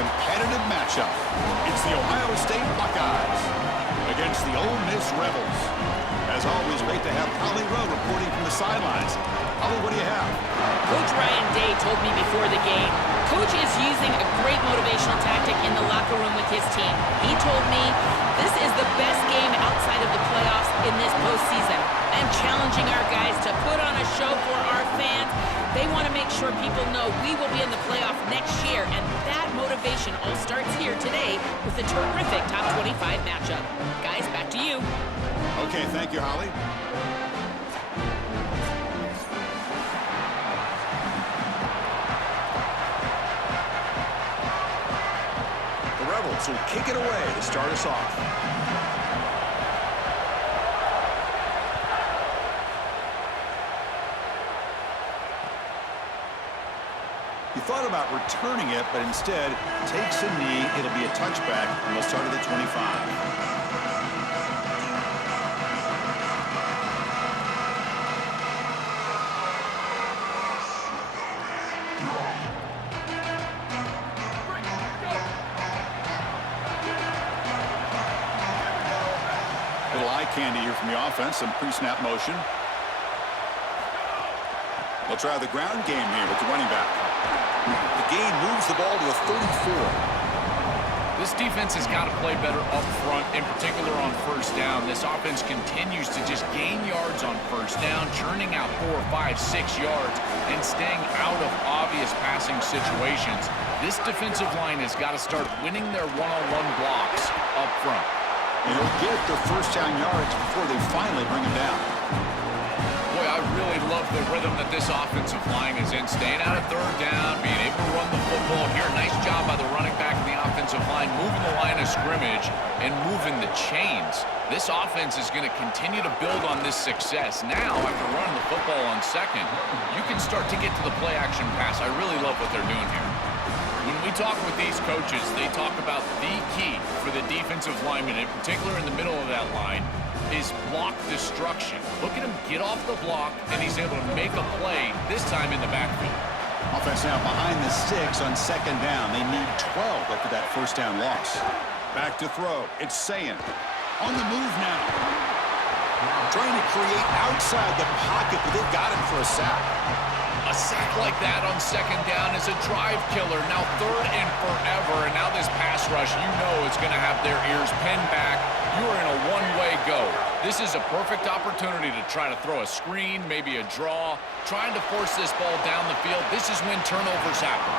competitive matchup. It's the Ohio State Buckeyes against the Ole Miss Rebels. As always, great to have Holly Rowe reporting from the sidelines. Holly, what do you have? Coach Ryan Day told me before the game, Coach is using a great motivational tactic in the locker room with his team. He told me this is the best game outside of the playoffs in this postseason. And challenging our guys to put on a show for our fans. They want to make sure people know we will be in the playoff next year. And that motivation all starts here today with a terrific top 25 matchup. Guys, back to you. Okay, thank you, Holly. The Rebels will kick it away to start us off. He thought about returning it, but instead takes a knee. It'll be a touchback, and we'll start at the 25. Little eye candy here from the offense, some pre-snap motion. They'll try the ground game here with the running back. The gain moves the ball to the 34. This defense has got to play better up front, in particular on first down. This offense continues to just gain yards on first down, churning out 4, 5, 6 yards, and staying out of obvious passing situations. This defensive line has got to start winning their one-on-one blocks up front. And they'll get their first down yards before they finally bring them down. Boy, I really love the rhythm that this offensive line is in. Staying out of third down, being able to run the football here. Nice job by the running back and the offensive line, moving the line of scrimmage and moving the chains. This offense is going to continue to build on this success. Now, after running the football on second, you can start to get to the play-action pass. I really love what they're doing here. When we talk with these coaches, they talk about the key for the defensive lineman, in particular in the middle of that line, is block destruction. Look at him get off the block, and he's able to make a play, this time in the backfield. Offense now behind the 6 on second down. They need 12 after that first down loss. Back to throw. It's Sayin. On the move now. Trying to create outside the pocket, but they've got him for a sack. A sack like that on second down is a drive killer. Now third and forever, and now this pass rush, you know it's going to have their ears pinned back. You are in a one-way go. This is a perfect opportunity to try to throw a screen, maybe a draw, trying to force this ball down the field. This is when turnovers happen.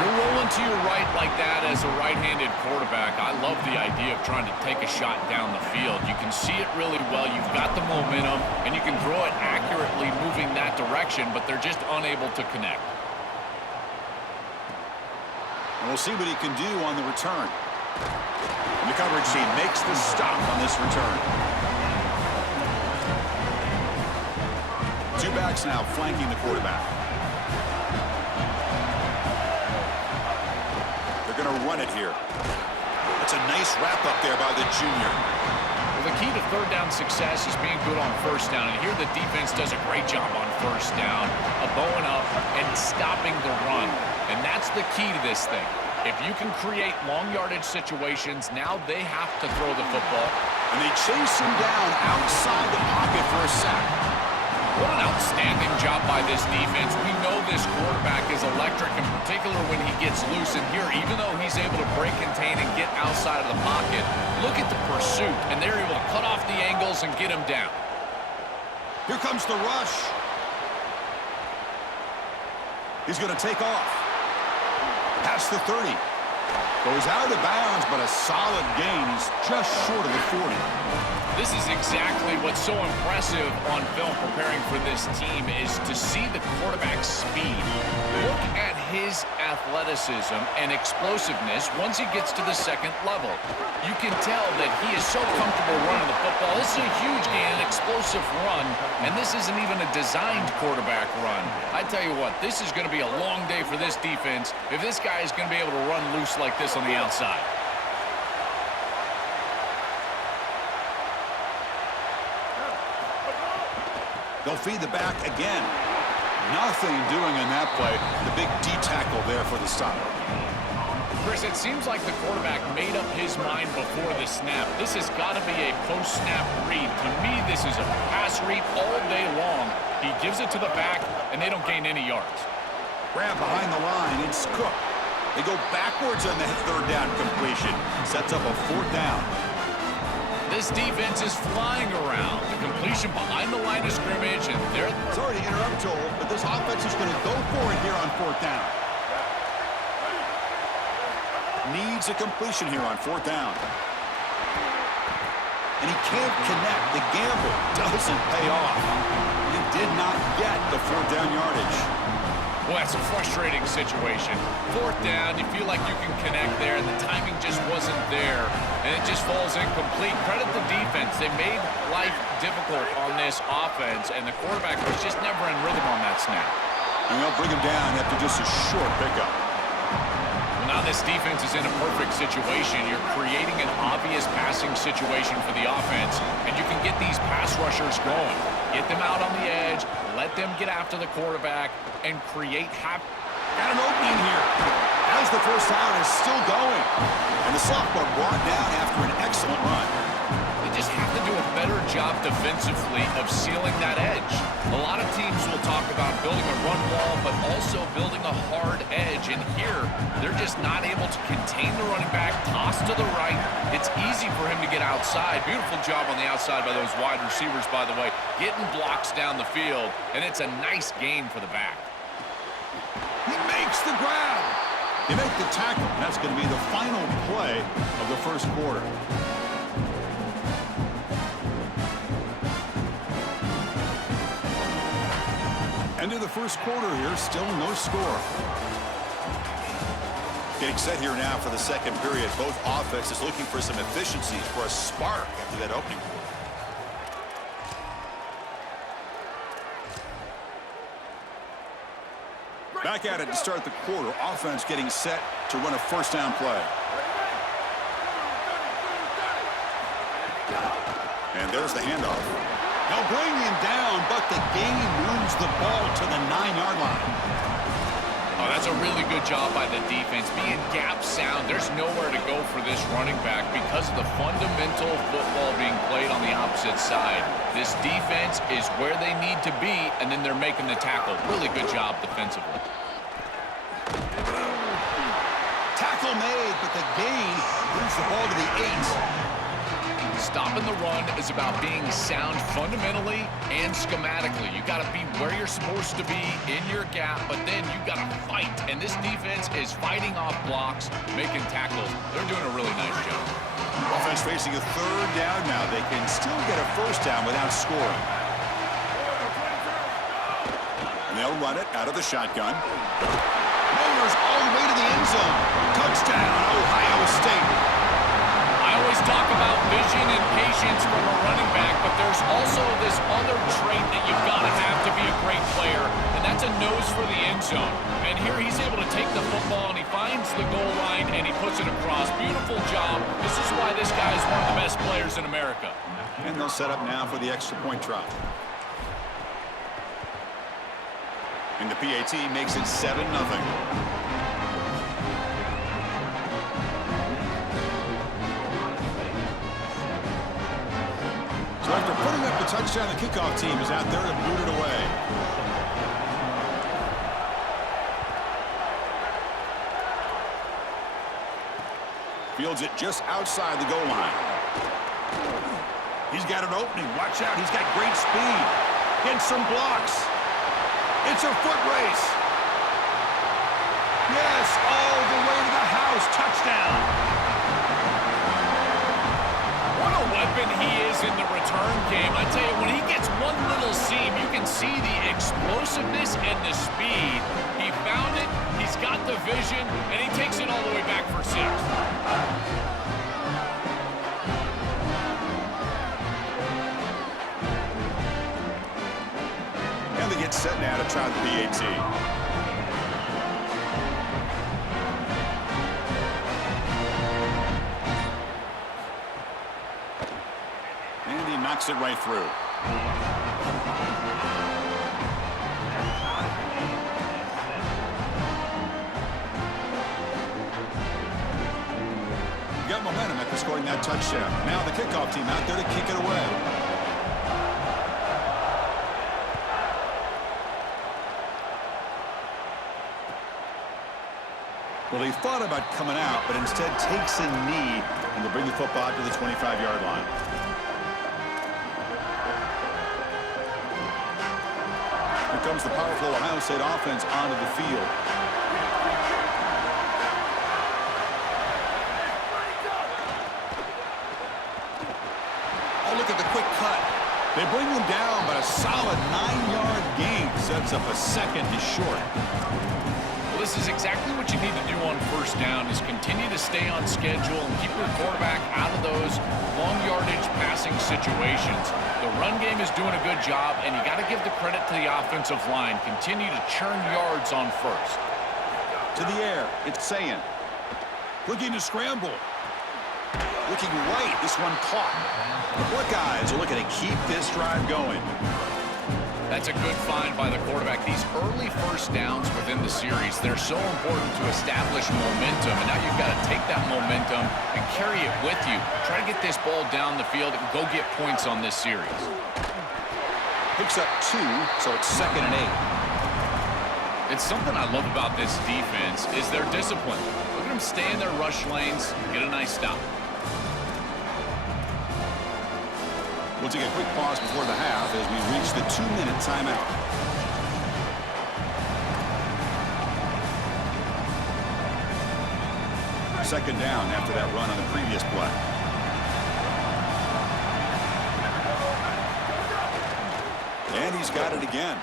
You're rolling to your right like that as a right-handed quarterback. I love the idea of trying to take a shot down the field. You can see it really well. You've got the momentum, and you can throw it accurately moving that direction, but they're just unable to connect. And we'll see what he can do on the return. And the coverage team makes the stop on this return. Two backs now flanking the quarterback. They're going to run it here. That's a nice wrap up there by the junior. Well, the key to third down success is being good on first down. And here the defense does a great job on first down, bowing up and stopping the run. And that's the key to this thing. If you can create long yardage situations, now they have to throw the football. And they chase him down outside the pocket for a sack. What an outstanding job by this defense. We know this quarterback is electric, in particular when he gets loose. And here, even though he's able to break, contain, and get outside of the pocket, look at the pursuit. And they're able to cut off the angles and get him down. Here comes the rush. He's going to take off. Past the 30. Goes out of bounds, but a solid gain. He's just short of the 40. This is exactly what's so impressive on film preparing for this team is to see the quarterback's speed. Look at his athleticism and explosiveness once he gets to the second level. You can tell that he is so comfortable running the football. This is a huge gain, an explosive run, and this isn't even a designed quarterback run. I tell you what, this is going to be a long day for this defense if this guy is going to be able to run loose like this on the outside. They'll feed the back again. Nothing doing in that play. The big D tackle there for the stop. Chris, it seems like the quarterback made up his mind before the snap. This has got to be a post-snap read. To me, this is a pass read all day long. He gives it to the back, and they don't gain any yards. Grab behind the line. It's Cook. They go backwards on the third down completion. Sets up a fourth down. This defense is flying around. The completion behind the line of scrimmage, and they're... Sorry to interrupt, Joel, but this offense is going to go for it here on fourth down. Needs a completion here on fourth down. And he can't connect. The gamble doesn't pay off. He did not get the fourth down yardage. Well, that's a frustrating situation. Fourth down, you feel like you can connect there, and the timing just wasn't there, and it just falls incomplete. Credit the defense. They made life difficult on this offense, and the quarterback was just never in rhythm on that snap. And they'll bring him down after just a short pickup. Well, now this defense is in a perfect situation. You're creating an obvious passing situation for the offense, and you can get these pass rushers going. Get them out on the edge, let them get after the quarterback, and create havoc. Got an opening here. As the first down is still going. And the sophomore brought down after an excellent run. They just have to do a better job defensively of sealing that edge. A lot of teams will talk about building a run wall, but also building a hard edge. And here, they're just not able to contain the running back, toss to the right. It's easy for him to get outside. Beautiful job on the outside by those wide receivers, by the way, getting blocks down the field. And it's a nice gain for the back. He makes the grab. They make the tackle. That's going to be the final play of the first quarter. End of the first quarter here, still no score. Getting set here now for the second period. Both offenses looking for some efficiencies, for a spark after that opening. Back at it to start the quarter. Offense getting set to run a first down play. And there's the handoff. They'll bring him down, but the gain moves the ball to the 9-yard line. Oh, that's a really good job by the defense. Being gap sound, there's nowhere to go for this running back because of the fundamental football being played on the opposite side. This defense is where they need to be, and then they're making the tackle. Really good job defensively. Tackle made, but the gain moves the ball to the 8. Stopping the run is about being sound fundamentally and schematically. You got to be where you're supposed to be in your gap, but then you got to fight. And this defense is fighting off blocks, making tackles. They're doing a really nice job. Offense facing a third down now. They can still get a first down without scoring. And they'll run it out of the shotgun. Motors all the way to the end zone. Touchdown, Ohio State. I always talk about vision and patience from a running back, but there's also this other trait that you've got to have to be a great player, and that's a nose for the end zone. And here he's able to take the football, and he finds the goal line, and he puts it across. Beautiful job. This is why this guy is one of the best players in America. And they'll set up now for the extra point try. And the PAT makes it 7-0. So after putting up the touchdown, the kickoff team is out there to boot it away. Fields it just outside the goal line. He's got an opening. Watch out. He's got great speed. Gets some blocks. It's a foot race. Yes, all the way to the house. Touchdown. What a weapon he is in the return game. I tell you, when he gets one little seam, you can see the explosiveness and the speed. He found it, he's got the vision, and he takes it all the way back for 6. And they get set now to try the PAT. Knocks it right through. got momentum after scoring that touchdown. Now the kickoff team out there to kick it away. Well, he thought about coming out, but instead takes a knee and will bring the football to the 25-yard line. Here comes the powerful Ohio State offense onto the field. Oh, look at the quick cut. They bring him down, but a solid 9-yard gain sets up a second to short. This is exactly what you need to do on first down is continue to stay on schedule and keep your quarterback out of those long yardage passing situations. The run game is doing a good job, and you got to give the credit to the offensive line. Continue to churn yards on first. To the air, it's Sayin. Looking to scramble. Looking right, this one caught. The Buckeyes are looking to keep this drive going. That's a good find by the quarterback. These early first downs within the series, they're so important to establish momentum. And now you've got to take that momentum and carry it with you. Try to get this ball down the field and go get points on this series. Picks up 2, so it's 2nd and 8. It's something I love about this defense is their discipline. Look at them stay in their rush lanes, get a nice stop. We'll take a quick pause before the half as we reach the 2-minute timeout. Second down after that run on the previous play. And he's got it again.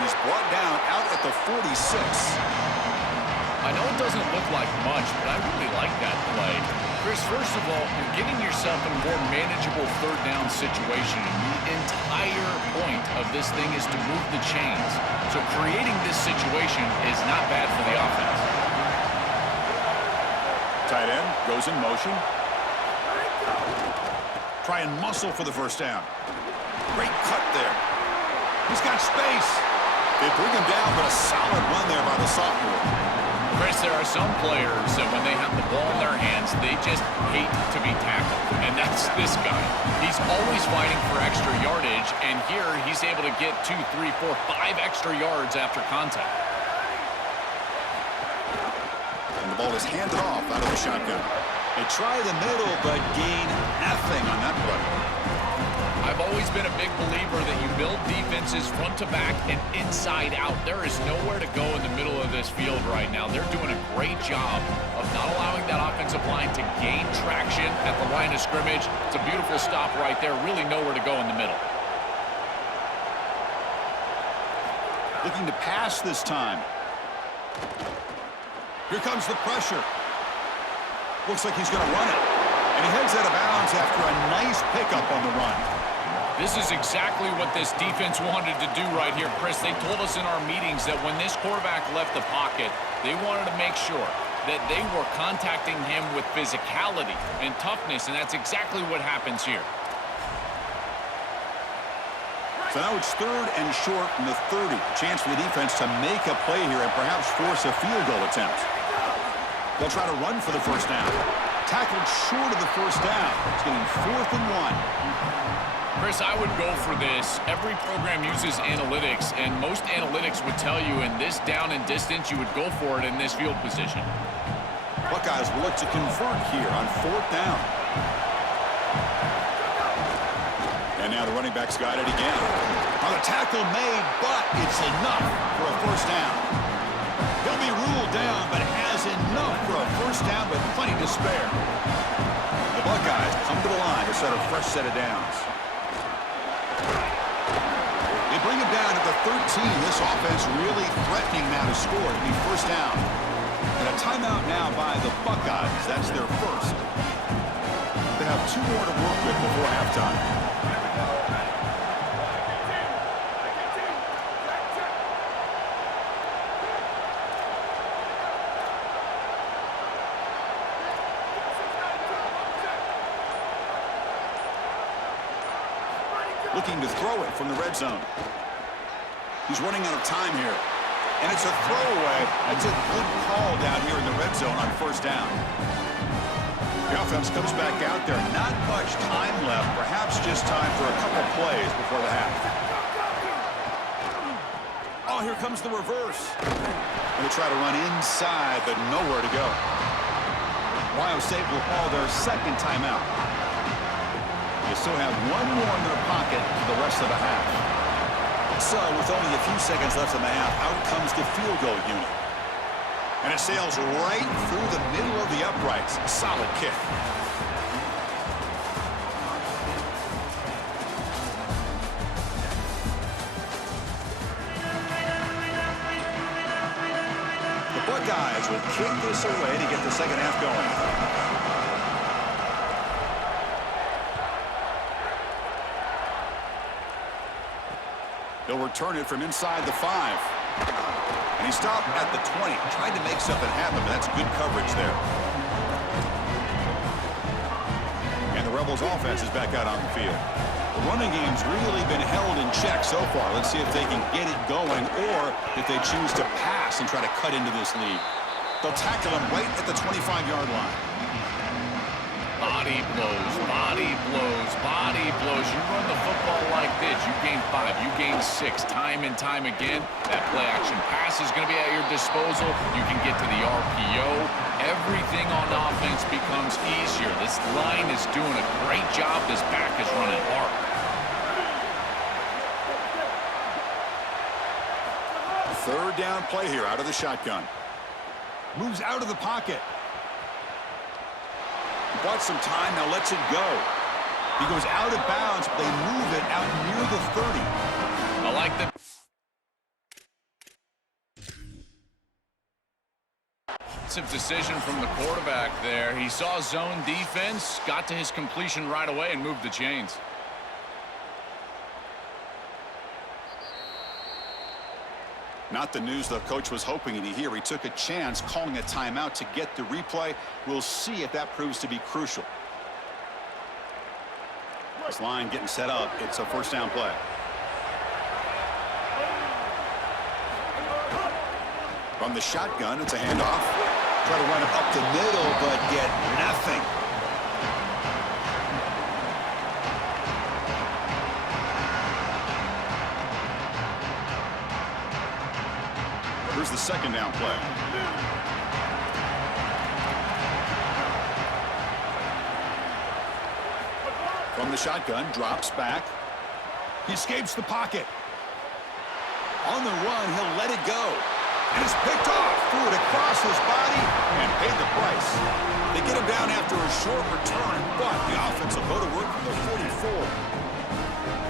He's brought down out at the 46. I know it doesn't look like much, but I really like that play. Chris, first of all, you're getting yourself in a more manageable third down situation. The entire point of this thing is to move the chains. So creating this situation is not bad for the offense. Tight end goes in motion. Try and muscle for the first down. Great cut there. He's got space. They bring him down, but a solid run there by the sophomore. Chris, there are some players that when they have the ball in their hands, they just hate to be tackled. And that's this guy. He's always fighting for extra yardage, and here he's able to get 2, 3, 4, 5 extra yards after contact. And the ball is handed off out of the shotgun. They try the middle, but gain nothing on that play. I've always been a big believer that you build defenses front to back and inside out. There is nowhere to go in the middle of this field right now. They're doing a great job of not allowing that offensive line to gain traction at the line of scrimmage. It's a beautiful stop right there. Really nowhere to go in the middle. Looking to pass this time. Here comes the pressure. Looks like he's going to run it. And he heads out of bounds after a nice pickup on the run. This is exactly what this defense wanted to do right here, Chris. They told us in our meetings that when this quarterback left the pocket, they wanted to make sure that they were contacting him with physicality and toughness, and that's exactly what happens here. So now it's 3rd and short from the 30. Chance for the defense to make a play here and perhaps force a field goal attempt. They'll try to run for the first down. Tackled short of the first down. It's getting 4th and 1. Chris, I would go for this. Every program uses analytics, and most analytics would tell you in this down and distance, you would go for it in this field position. Buckeyes will look to convert here on 4th down. And now the running back's got it again. On a tackle made, but it's enough for a first down. He'll be ruled down, but has enough for a first down with plenty to spare. The Buckeyes come to the line to set a fresh set of downs. They bring him down at the 13. This offense really threatening now to score to be first down. And a timeout now by the Buckeyes. That's their first. They have 2 more to work with before halftime. Looking to throw it from the red zone. He's running out of time here. And it's a throwaway. That's a good call down here in the red zone on first down. The offense comes back out there. Not much time left. Perhaps just time for a couple plays before the half. Oh, here comes the reverse. They try to run inside, but nowhere to go. Ohio State will call their second timeout. They still have one more in their pocket for the rest of the half. So, with only a few seconds left in the half, out comes the field goal unit. And it sails right through the middle of the uprights. Solid kick. The Buckeyes will kick this away to get the second half going. He'll return it from inside the 5. And he stopped at the 20, trying to make something happen, but that's good coverage there. And the Rebels offense is back out on the field. The running game's really been held in check so far. Let's see if they can get it going or if they choose to pass and try to cut into this lead. They'll tackle him right at the 25-yard line. Body blows, body blows, body blows. You run the football like this, you gain 5, you gain 6, time and time again. That play-action pass is going to be at your disposal. You can get to the RPO. Everything on offense becomes easier. This line is doing a great job. This back is running hard. Third down play here out of the shotgun. Moves out of the pocket. Bought some time, now lets it go. He goes out of bounds, but they move it out near the 30. I like the decision from the quarterback there. He saw zone defense, got to his completion right away, and moved the chains. Not the news the coach was hoping to hear. He took a chance calling a timeout to get the replay. We'll see if that proves to be crucial. This line getting set up. It's a first down play. From the shotgun, it's a handoff. Try to run it up the middle, but get nothing. Here's the second down play. From the shotgun, drops back. He escapes the pocket. On the run, he'll let it go. And it's picked off. Threw it across his body and paid the price. They get him down after a short return, but the offense will go to work from the 44.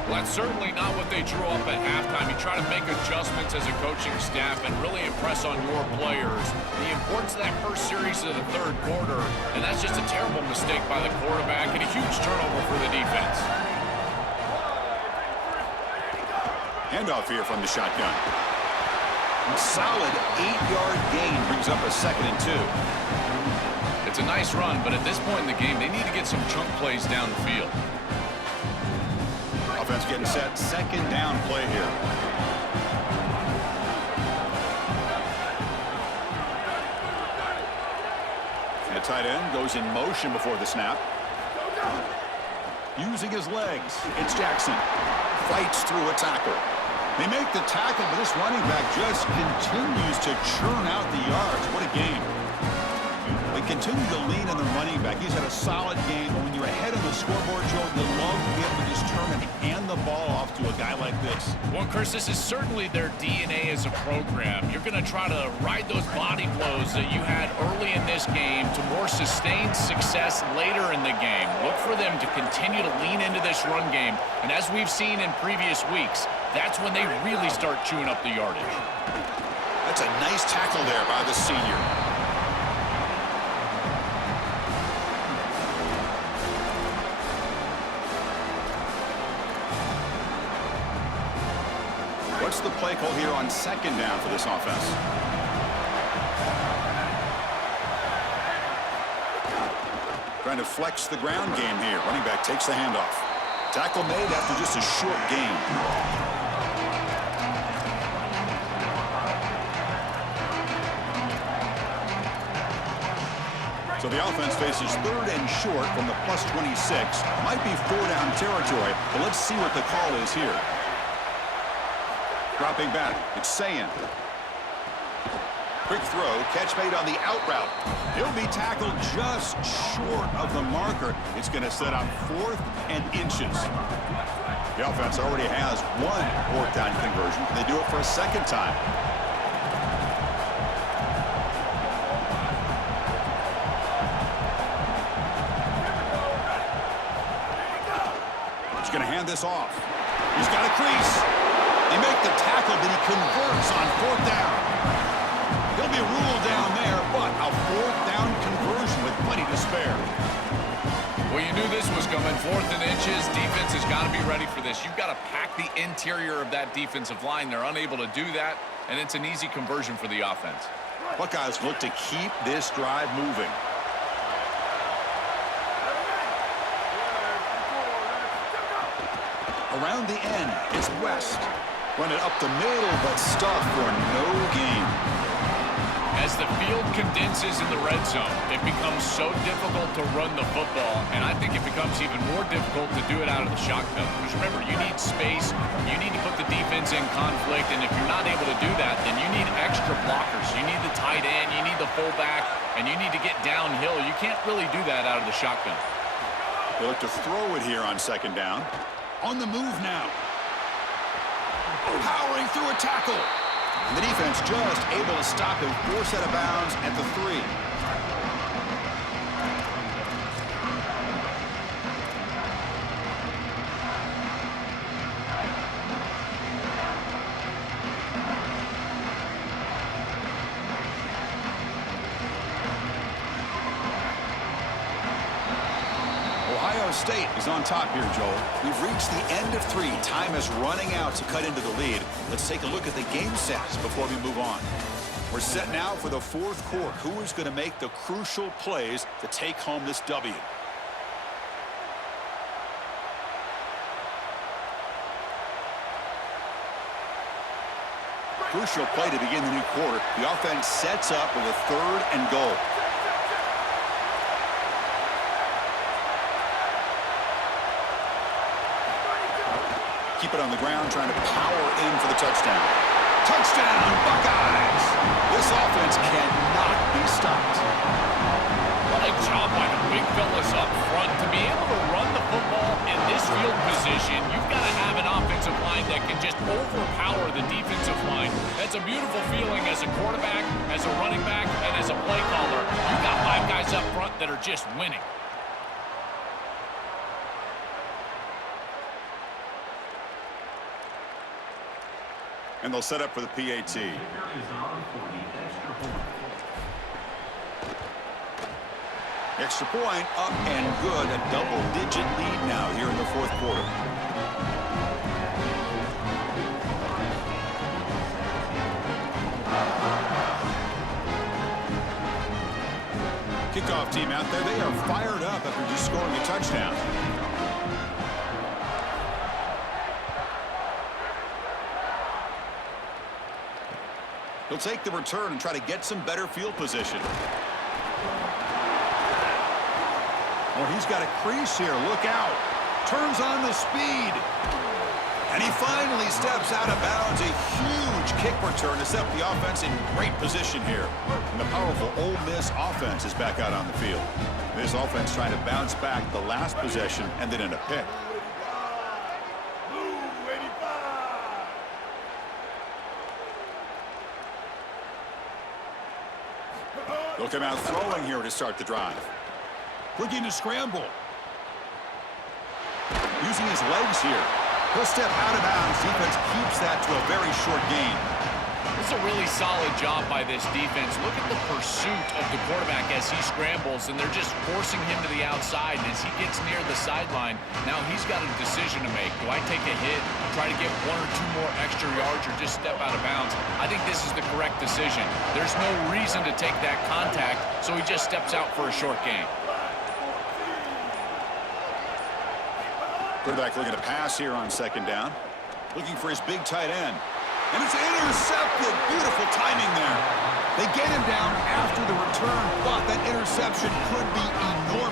Well, that's certainly not what they drew up at halftime. You try to make adjustments as a coaching staff and really impress on your players. The importance of that first series of the third quarter, and that's just a terrible mistake by the quarterback and a huge turnover for the defense. Handoff here from the shotgun. A solid 8-yard gain brings up a 2nd and 2. It's a nice run, but at this point in the game, they need to get some chunk plays down the field. Offense getting set. Second down play here. And the tight end goes in motion before the snap. Using his legs. It's Jackson. Fights through a tackle. They make the tackle, but this running back just continues to churn out the yards. What a game. They continue to lean on the running back. He's had a solid game. But when you're ahead of the scoreboard, Joe, you love to be able to just turn and hand the ball off to a guy like this. Well, Chris, this is certainly their DNA as a program. You're going to try to ride those body blows that you had early in this game to more sustained success later in the game. Look for them to continue to lean into this run game. And as we've seen in previous weeks, that's when they really start chewing up the yardage. That's a nice tackle there by the senior. What's the play call here on second down for this offense? Trying to flex the ground game here. Running back takes the handoff. Tackle made after just a short gain. So the offense faces 3rd and short from the +26. Might be 4-down territory, but let's see what the call is here. Dropping back, it's Sayin. Quick throw, catch made on the out route. He'll be tackled just short of the marker. It's going to set up 4th and inches. The offense already has 1 4th down conversion. Can they do it for a 2nd time? He's going to hand this off. He's got a crease. They make the tackle, but he converts on 4th down. He'll be ruled down there, but a 4th down conversion with plenty to spare. Well, you knew this was coming. 4th and inches. Defense has got to be ready for this. You've got to pack the interior of that defensive line. They're unable to do that, and it's an easy conversion for the offense. Buckeyes look to keep this drive moving. Around the end, it's West. Run it up the middle, but stuffed for no gain. As the field condenses in the red zone, it becomes so difficult to run the football, and I think it becomes even more difficult to do it out of the shotgun. Because remember, you need space, you need to put the defense in conflict, and if you're not able to do that, then you need extra blockers. You need the tight end, you need the fullback, and you need to get downhill. You can't really do that out of the shotgun. They look to throw it here on 2nd down. On the move now. Powering through a tackle. And the defense just able to stop him 4 set of bounds at the 3. Ohio State is on top here, Joel. We've reached the end of 3. Time is running out to cut into the lead. Let's take a look at the game stats before we move on. We're set now for the 4th quarter. Who is going to make the crucial plays to take home this W? Crucial play to begin the new quarter. The offense sets up with a 3rd and goal. Keep it on the ground, trying to power in for the touchdown. Touchdown, Buckeyes! This offense cannot be stopped. What a job by the big fellas up front. To be able to run the football in this field position, you've got to have an offensive line that can just overpower the defensive line. That's a beautiful feeling as a quarterback, as a running back, and as a play caller. You've got 5 guys up front that are just winning. And they'll set up for the PAT. Extra point up and good. A double-digit lead now here in the 4th quarter. Kickoff team out there. They are fired up after just scoring a touchdown. He'll take the return and try to get some better field position. Oh, he's got a crease here. Look out. Turns on the speed. And he finally steps out of bounds. A huge kick return to set the offense in great position here. And the powerful Ole Miss offense is back out on the field. This offense trying to bounce back the last possession and then in a pick. They'll come out throwing here to start the drive. Looking to scramble. Using his legs here. He'll step out of bounds. Defense keeps that to a very short gain. This is a really solid job by this defense. Look at the pursuit of the quarterback as he scrambles, and they're just forcing him to the outside. And as he gets near the sideline, now he's got a decision to make. Do I take a hit, try to get 1 or 2 more extra yards, or just step out of bounds? I think this is the correct decision. There's no reason to take that contact, so he just steps out for a short gain. Quarterback looking to pass here on 2nd down. Looking for his big tight end. And it's intercepted. Beautiful timing there. They get him down after the return. Thought that interception could be enormous.